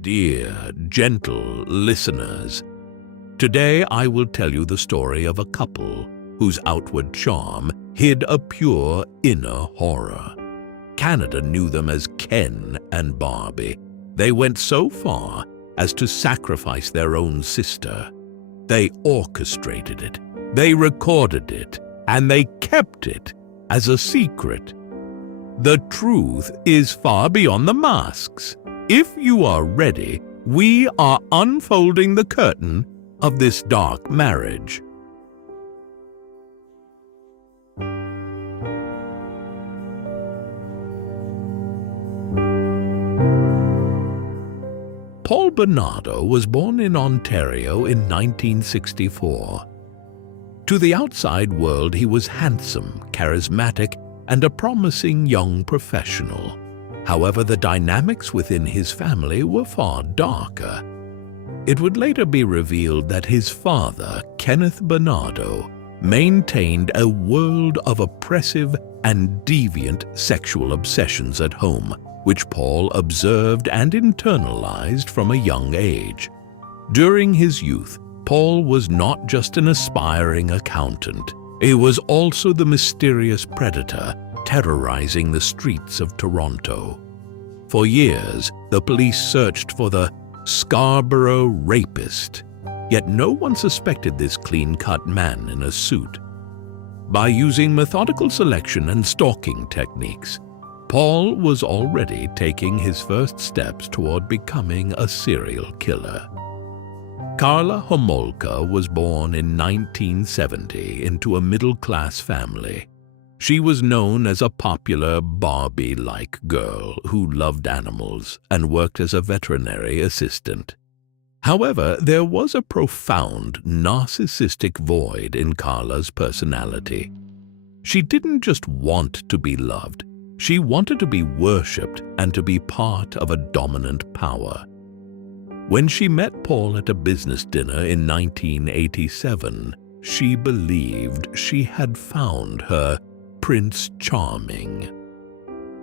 Dear, gentle listeners, today I will tell you the story of a couple whose outward charm hid a pure inner horror. Canada knew them as Ken and Barbie. They went so far as to sacrifice their own sister. They orchestrated it, they recorded it, and they kept it as a secret. The truth is far beyond the masks. If you are ready, we are unfolding the curtain of this dark marriage. Paul Bernardo was born in Ontario in 1964. To the outside world, he was handsome, charismatic, and a promising young professional. However, the dynamics within his family were far darker. It would later be revealed that his father, Kenneth Bernardo, maintained a world of oppressive and deviant sexual obsessions at home, which Paul observed and internalized from a young age. During his youth, Paul was not just an aspiring accountant. He was also the mysterious predator terrorizing the streets of Toronto. For years, the police searched for the Scarborough rapist, yet no one suspected this clean-cut man in a suit. By using methodical selection and stalking techniques, Paul was already taking his first steps toward becoming a serial killer. Karla Homolka was born in 1970 into a middle-class family. She was known as a popular Barbie-like girl who loved animals and worked as a veterinary assistant. However, there was a profound narcissistic void in Karla's personality. She didn't just want to be loved, she wanted to be worshipped and to be part of a dominant power. When she met Paul at a business dinner in 1987, she believed she had found her Prince Charming.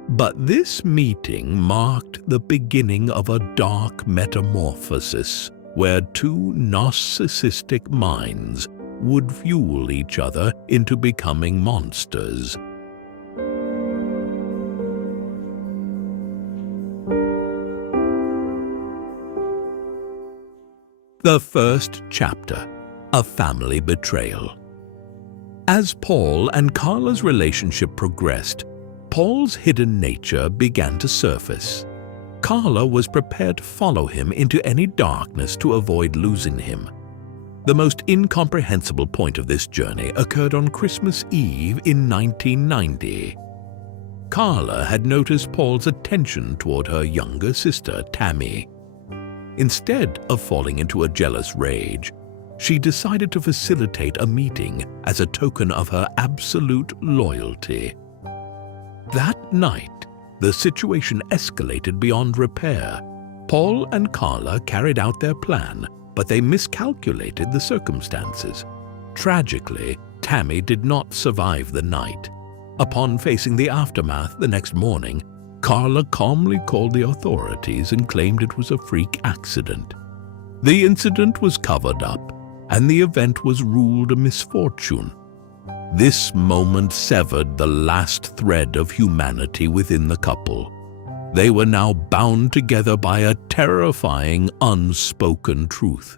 But this meeting marked the beginning of a dark metamorphosis where two narcissistic minds would fuel each other into becoming monsters. The first chapter, a family betrayal. As Paul and Karla's relationship progressed, Paul's hidden nature began to surface. Karla was prepared to follow him into any darkness to avoid losing him. The most incomprehensible point of this journey occurred on Christmas Eve in 1990. Karla had noticed Paul's attention toward her younger sister, Tammy. Instead of falling into a jealous rage, she decided to facilitate a meeting as a token of her absolute loyalty. That night, the situation escalated beyond repair. Paul and Karla carried out their plan, but they miscalculated the circumstances. Tragically, Tammy did not survive the night. Upon facing the aftermath the next morning, Karla calmly called the authorities and claimed it was a freak accident. The incident was covered up, and the event was ruled a misfortune. This moment severed the last thread of humanity within the couple. They were now bound together by a terrifying, unspoken truth.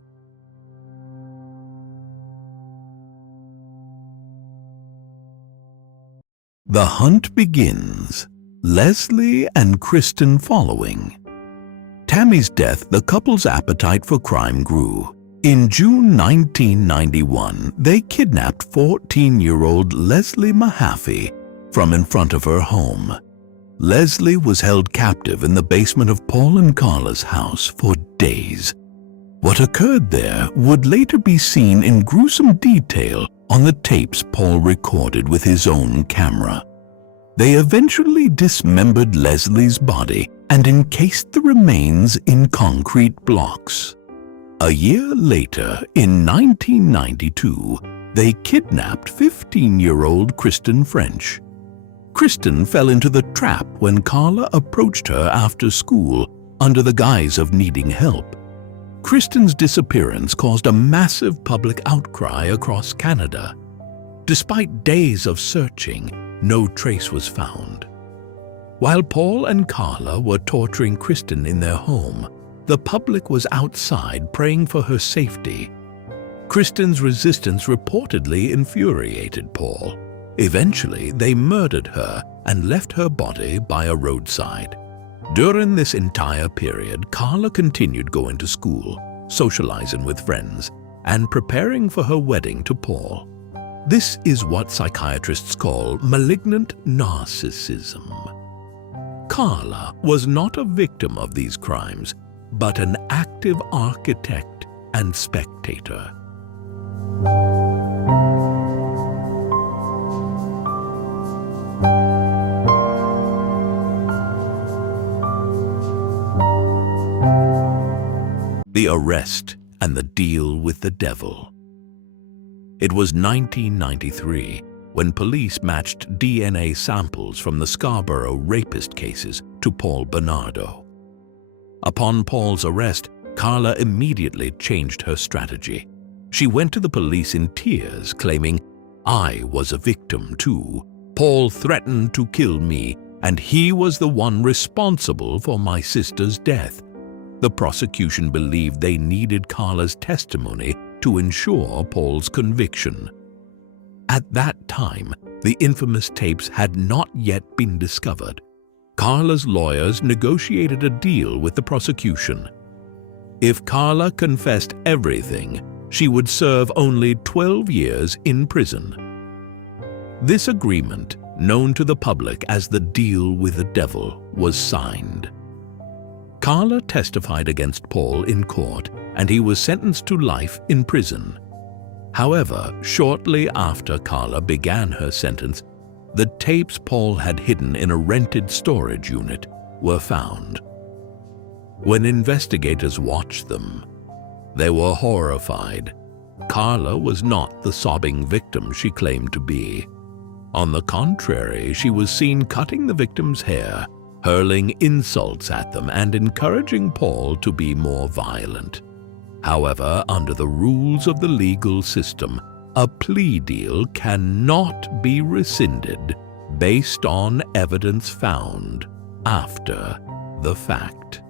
The hunt begins. Leslie and Kristen following. Tammy's death, the couple's appetite for crime grew. In June 1991, they kidnapped 14-year-old Leslie Mahaffey from in front of her home. Leslie was held captive in the basement of Paul and Karla's house for days. What occurred there would later be seen in gruesome detail on the tapes Paul recorded with his own camera. They eventually dismembered Leslie's body and encased the remains in concrete blocks. A year later, in 1992, they kidnapped 15-year-old Kristen French. Kristen fell into the trap when Karla approached her after school under the guise of needing help. Kristen's disappearance caused a massive public outcry across Canada. Despite days of searching, no trace was found. While Paul and Karla were torturing Kristen in their home, the public was outside praying for her safety. Kristen's resistance reportedly infuriated Paul. Eventually, they murdered her and left her body by a roadside. During this entire period, Karla continued going to school, socializing with friends, and preparing for her wedding to Paul. This is what psychiatrists call malignant narcissism. Karla was not a victim of these crimes, but an active architect and spectator. The arrest and the deal with the devil. It was 1993 when police matched DNA samples from the Scarborough rapist cases to Paul Bernardo. Upon Paul's arrest, Karla immediately changed her strategy. She went to the police in tears, claiming, "I was a victim too. Paul threatened to kill me, and he was the one responsible for my sister's death." The prosecution believed they needed Karla's testimony to ensure Paul's conviction. At that time, the infamous tapes had not yet been discovered. Karla's lawyers negotiated a deal with the prosecution. If Karla confessed everything, she would serve only 12 years in prison. This agreement, known to the public as the deal with the devil, was signed. Karla testified against Paul in court, and he was sentenced to life in prison. However, shortly after Karla began her sentence, the tapes Paul had hidden in a rented storage unit were found. When investigators watched them, they were horrified. Karla was not the sobbing victim she claimed to be. On the contrary, she was seen cutting the victim's hair, hurling insults at them, and encouraging Paul to be more violent. However, under the rules of the legal system, a plea deal cannot be rescinded based on evidence found after the fact.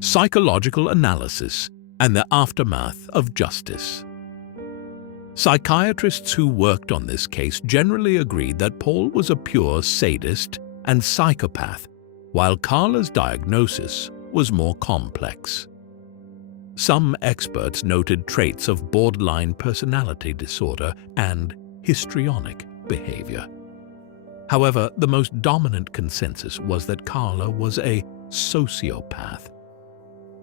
Psychological analysis and the aftermath of justice. Psychiatrists who worked on this case generally agreed that Paul was a pure sadist and psychopath, while Karla's diagnosis was more complex. Some experts noted traits of borderline personality disorder and histrionic behavior. However, the most dominant consensus was that Karla was a sociopath.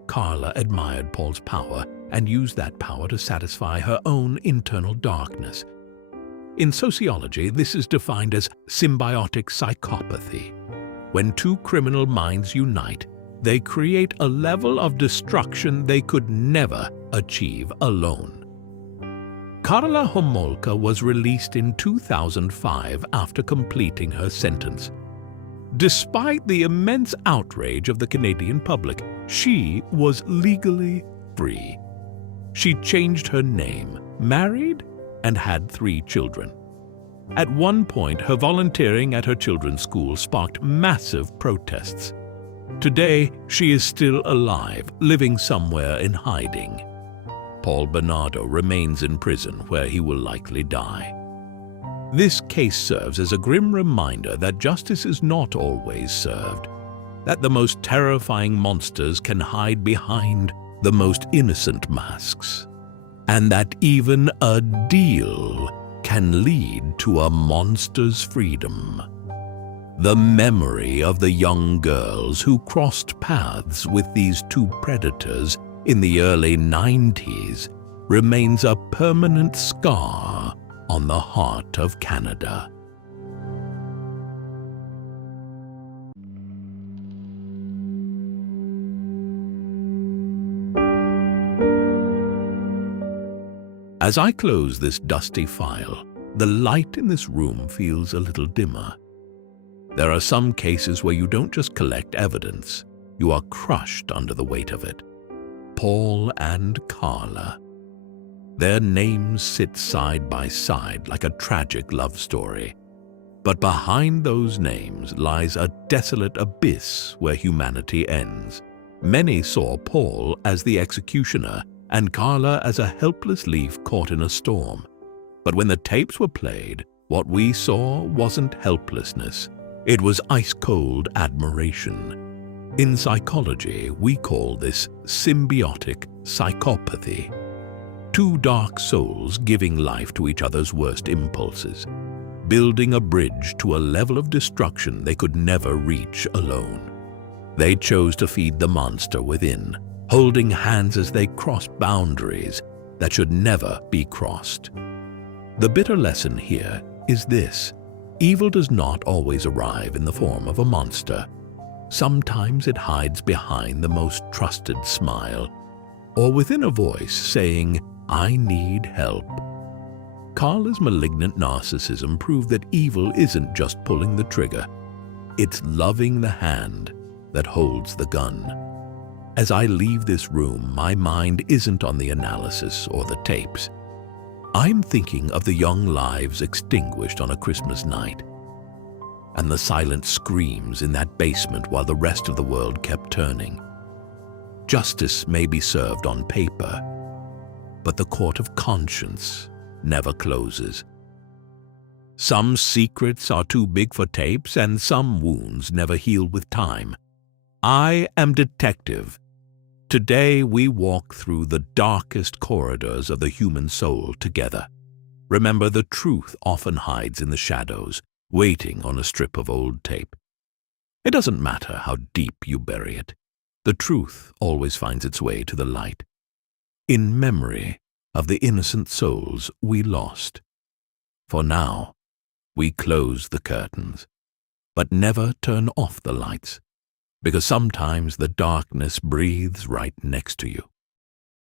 Karla admired Paul's power and used that power to satisfy her own internal darkness. In sociology, this is defined as symbiotic psychopathy. When two criminal minds unite, they create a level of destruction they could never achieve alone. Karla Homolka was released in 2005 after completing her sentence. Despite the immense outrage of the Canadian public, she was legally free. She changed her name, married, and had 3 children. At one point, her volunteering at her children's school sparked massive protests. Today, she is still alive, living somewhere in hiding. Paul Bernardo remains in prison, where he will likely die. This case serves as a grim reminder that justice is not always served, that the most terrifying monsters can hide behind the most innocent masks, and that even a deal can lead to a monster's freedom. The memory of the young girls who crossed paths with these 2 predators in the early 90s remains a permanent scar on the heart of Canada. As I close this dusty file, the light in this room feels a little dimmer. There are some cases where you don't just collect evidence, you are crushed under the weight of it. Paul and Karla. Their names sit side by side like a tragic love story. But behind those names lies a desolate abyss where humanity ends. Many saw Paul as the executioner and Karla as a helpless leaf caught in a storm. But when the tapes were played, what we saw wasn't helplessness. It was ice-cold admiration. In psychology, we call this symbiotic psychopathy. Two dark souls giving life to each other's worst impulses, building a bridge to a level of destruction they could never reach alone. They chose to feed the monster within, holding hands as they crossed boundaries that should never be crossed. The bitter lesson here is this: evil does not always arrive in the form of a monster. Sometimes it hides behind the most trusted smile, or within a voice saying, "I need help." Karla's malignant narcissism proved that evil isn't just pulling the trigger. It's loving the hand that holds the gun. As I leave this room, my mind isn't on the analysis or the tapes. I'm thinking of the young lives extinguished on a Christmas night, and the silent screams in that basement while the rest of the world kept turning. Justice may be served on paper, but the court of conscience never closes. Some secrets are too big for tapes, and some wounds never heal with time. I am Detective. Today we walk through the darkest corridors of the human soul together. Remember, the truth often hides in the shadows, waiting on a strip of old tape. It doesn't matter how deep you bury it. The truth always finds its way to the light. In memory of the innocent souls we lost. For now, we close the curtains, but never turn off the lights, because sometimes the darkness breathes right next to you.